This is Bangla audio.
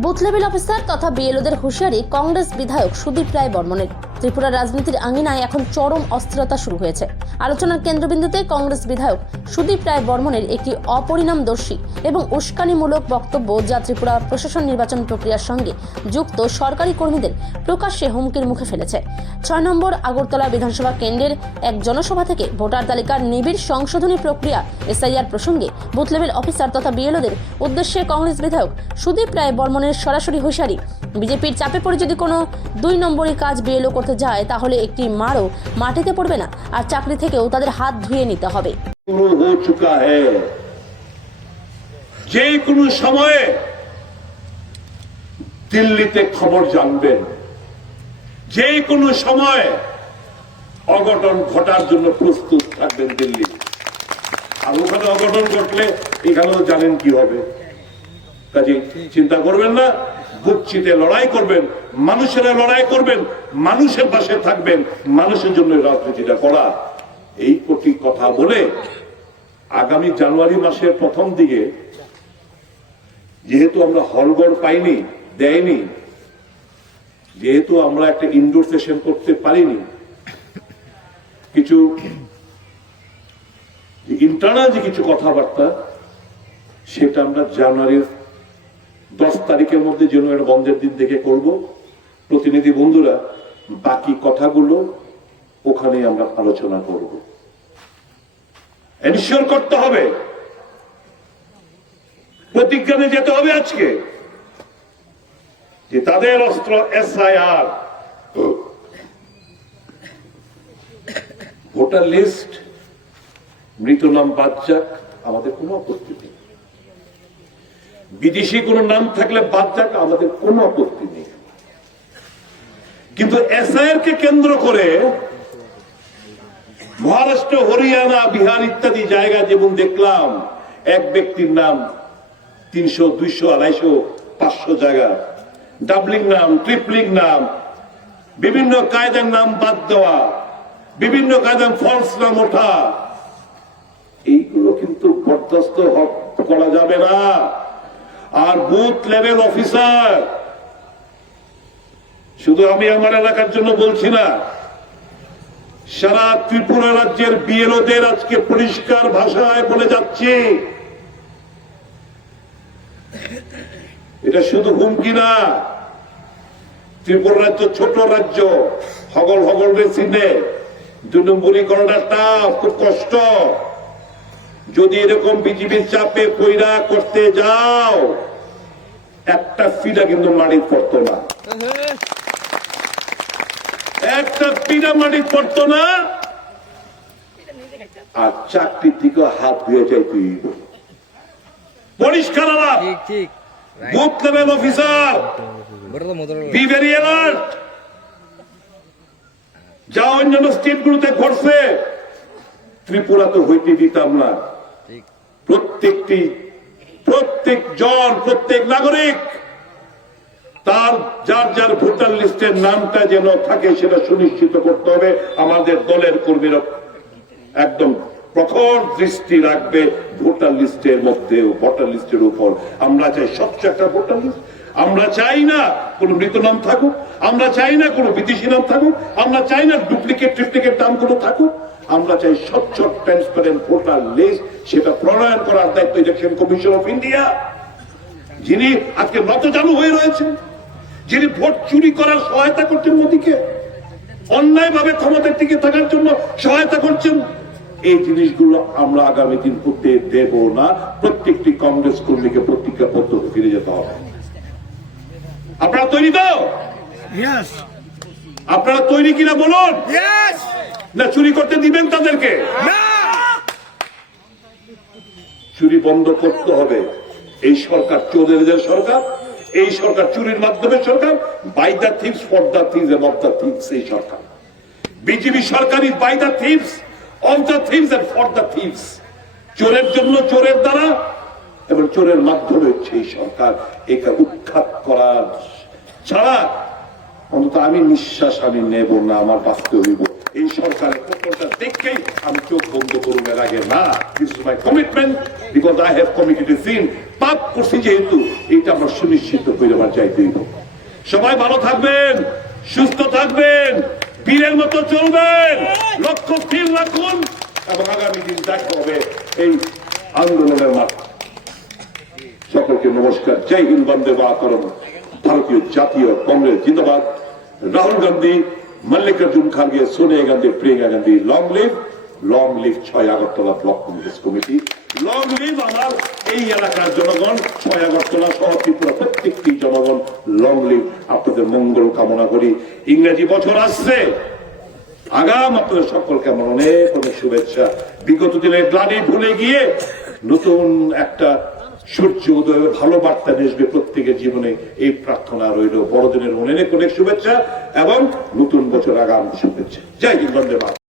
বুথ লেভেল অফিসার তথা বিএলওদের হুঁশিয়ারি কংগ্রেস বিধায়ক সুদীপ রায় বর্মনের। ত্রিপুরার রাজনীতির আঙিনায় এখন চরম অস্থিরতা শুরু হয়েছে। আলোচনার কেন্দ্রবিন্দুতে কংগ্রেস বিধায়ক সুদীপ রায় বর্মনের একটি অপরিণামদর্শী এবং উস্কানিমূলক বক্তব্য, যা ত্রিপুরা প্রশাসন নির্বাচন প্রক্রিয়ার সঙ্গে যুক্ত সরকারি কর্মীদের প্রকাশ্যে হুমকির মুখে ফেলেছে। 6 নম্বর আগরতলা বিধানসভা কেন্দ্রের এক জনসভা থেকে ভোটার তালিকার নিবিড় সংশোধনী প্রক্রিয়া এসআইআর প্রসঙ্গে বুথ লেভেল অফিসার তথা বিএলওদের উদ্দেশ্যে কংগ্রেস বিধায়ক সুদীপ রায় বর্মনের সরাসরি হুঁশিয়ারি। বিজেপির চাপে পড়ে যদি কোনো 2 নম্বরই কাজ বিএলও করতে যায়, তাহলে একটি মারও মাটিতে পড়বে না, আর চাকরি থেকেও তাদের হাত ধুয়ে নিতে হবে। যে কোনো সময়ে দিল্লিতে খবর জানবেন, যে কোনো সময় অঘটন ঘটার জন্য প্রস্তুত থাকবেন দিল্লি। আর ওখানে অঘটন ঘটলে এখানেও জানেন কি হবে। কাজে চিন্তা করবেন না, বুকচিতে লড়াই করবেন, মানুষেরা লড়াই করবেন, মানুষের পাশে থাকবেন, মানুষের জন্য রাজনীতিটা করা। এই কোটি কথা বলে আগামী জানুয়ারি মাসের প্রথম দিকে, যেহেতু আমরা হলঘর পাইনি, দেয়নি, যেহেতু আমরা একটা ইনডোর সেশন করতে পারিনি, কিছু ইন্টারনাল যে কিছু কথাবার্তা, সেটা আমরা জানুয়ারির 10 তারিখের মধ্যে জানুয়ারি বন্ধের দিন থেকে করব। প্রতিনিধি বন্ধুরা বাকি কথাগুলো ওখানে আমরা আলোচনা করব। এনশিওর করতে হবে, প্রতিজ্ঞানে যেতে হবে আজকে যে তাদের অস্ত্র এসআইআর, ভোটার লিস্ট, মৃত নাম বাদ যাক, আমাদের কোনো আপত্তি নেই। বিদেশি কোন নাম থাকলে বাদ যাক, আমাদের কোনো আপত্তি নেই। কিন্তু এসআইআর কে কেন্দ্র করে মহারাষ্ট্র, হরিয়ানা, বিহার ইত্যাদি জায়গা যেমন দেখলাম, এক ব্যক্তির নাম 300, 200, 250, 500 জায়গা, ডাবলিং নাম, ট্রিপলিং নাম, বিভিন্ন কায়দার নাম বাদ দেওয়া, বিভিন্ন কায়দার ফলস নাম ওঠা, এইগুলো কিন্তু বরদাস্ত করা যাবে না। আর বুথ লেভেল অফিসার, শুধু আমি আমার এলাকার জন্য বলছি না, সারা ত্রিপুরা রাজ্যের বিএলওদের আজকে পরিষ্কার ভাষায় বলে যাচ্ছি, এটা শুধু হুমকি না। ত্রিপুরা রাজ্য ছোট রাজ্য, হগল হগল চিনে, 2 নম্বরই করাটা খুব কষ্ট। যদি এরকম বিজেপির চাপে কইরা করতে যাও, একটা ফিডা কিন্তু মাটির পড়তো না, একটা ফিডা মাটির পড়তো না, আর চাকরি থেকে হাত ধুয়ে যাইতে পরিষ্কার আলাপ। Booth level officer, be very alert. যা অন্যান্য স্টেট গুলোতে ঘটছে, ত্রিপুরা তো হইতে দিতাম না। প্রত্যেক নাগরিক তার যার যার ভোটার লিস্টের নামটা যেন থাকে, সেটা সুনিশ্চিত করতে হবে। আমাদের দলের কর্মীরা একদম প্রখর দৃষ্টি রাখবে ভোটার লিস্টের মধ্যে, ভোটার লিস্টের উপর। আমরা চাই স্বচ্ছ একটা ভোটার লিস্ট। আমরা চাই না কোন মৃত নাম থাকুক, আমরা চাই না কোন বিদেশি নাম থাকুক, আমরা চাই না ডুপ্লিকেট ট্রিপ্লিকেট নামগুলো থাকুক। আমরা চাই স্বচ্ছ ট্রান্সপারেন্ট ভোটার লিস্ট। সেটা প্রণয়ন করার দায়িত্ব ইলেকশন কমিশন অফ ইন্ডিয়া, যিনি আজকে নতজানু হয়ে রয়েছেন, যিনি ভোট চুরি করার সহায়তা করছেন, মোদীকে অন্যায়ভাবে ক্ষমতার টিকে থাকার জন্য সহায়তা করছেন। এই জিনিসগুলো আমরা আগামী দিন করতে দেব না। প্রত্যেকটি কংগ্রেস কর্মীকে প্রতিজ্ঞাবদ্ধ ফিরে যেতে হবে। আপনারা তৈরি তো? আপনারা তৈরি কিনা বলুন? না চুরি করতে দিবেন তাদেরকে? চুরি বন্ধ করতে হবে। এই সরকার চোরেদের সরকার, এই সরকার চুরির মাধ্যমে সরকার, by the thieves, for the thieves, of the thieves. এই সরকার বিজেপি সরকারই by the thieves, of the thieves and for the thieves. চোরের জন্য চোরের দ্বারা এবং চোরের মাধ্যমে সেই সরকার একে উৎখাত করার ছাড়া অন্তত আমি নিঃশ্বাস আমি নেব না, আমার বাঁচতে হইব। এই সরকারের পতনটা দেখেই আমি চোখ বন্ধ করবো, এর আগে না। This is my commitment, because I have committed sin পাপ করছি যেহেতু এটা আমরা সুনিশ্চিত করে আমার চাইতেই হোক। সবাই ভালো থাকবেন, সুস্থ থাকবেন, বীরের মতো চলবেন, লক্ষ্য স্থির রাখুন এবং আগামী দিন দেখা হবে এই আন্দোলনের মাঠ। সকলকে নমস্কার, জয় হিন্দ, বন্দে মাতরম, ভারতীয় জাতীয় কংগ্রেস জিন্দাবাদ। Rahul Gandhi, Mallikarjun Kharge, Sonia Gandhi, Priyanka Gandhi, long live 6 Agartala block Congress committee, long live আমার এই এলাকার জনগণ, 6 আগরতলা সহ ত্রিপুরা প্রত্যেকটি জনগণ লং লিভ। আপনাদের মঙ্গল কামনা করি। ইংরেজি বছর আসছে, আগাম আপনাদের সকলকে আমার অনেক অনেক শুভেচ্ছা। বিগত দিনের গ্লানি ভুলে গিয়ে নতুন একটা সূর্য উদয়ের ভালো বার্তা আসবে প্রত্যেকের জীবনে, এই প্রার্থনা রইল। বড়দিনের অনেক অনেক শুভেচ্ছা এবং নতুন বছর আগাম শুভেচ্ছা। জয় হিন্দ, বন্দে মাতরম।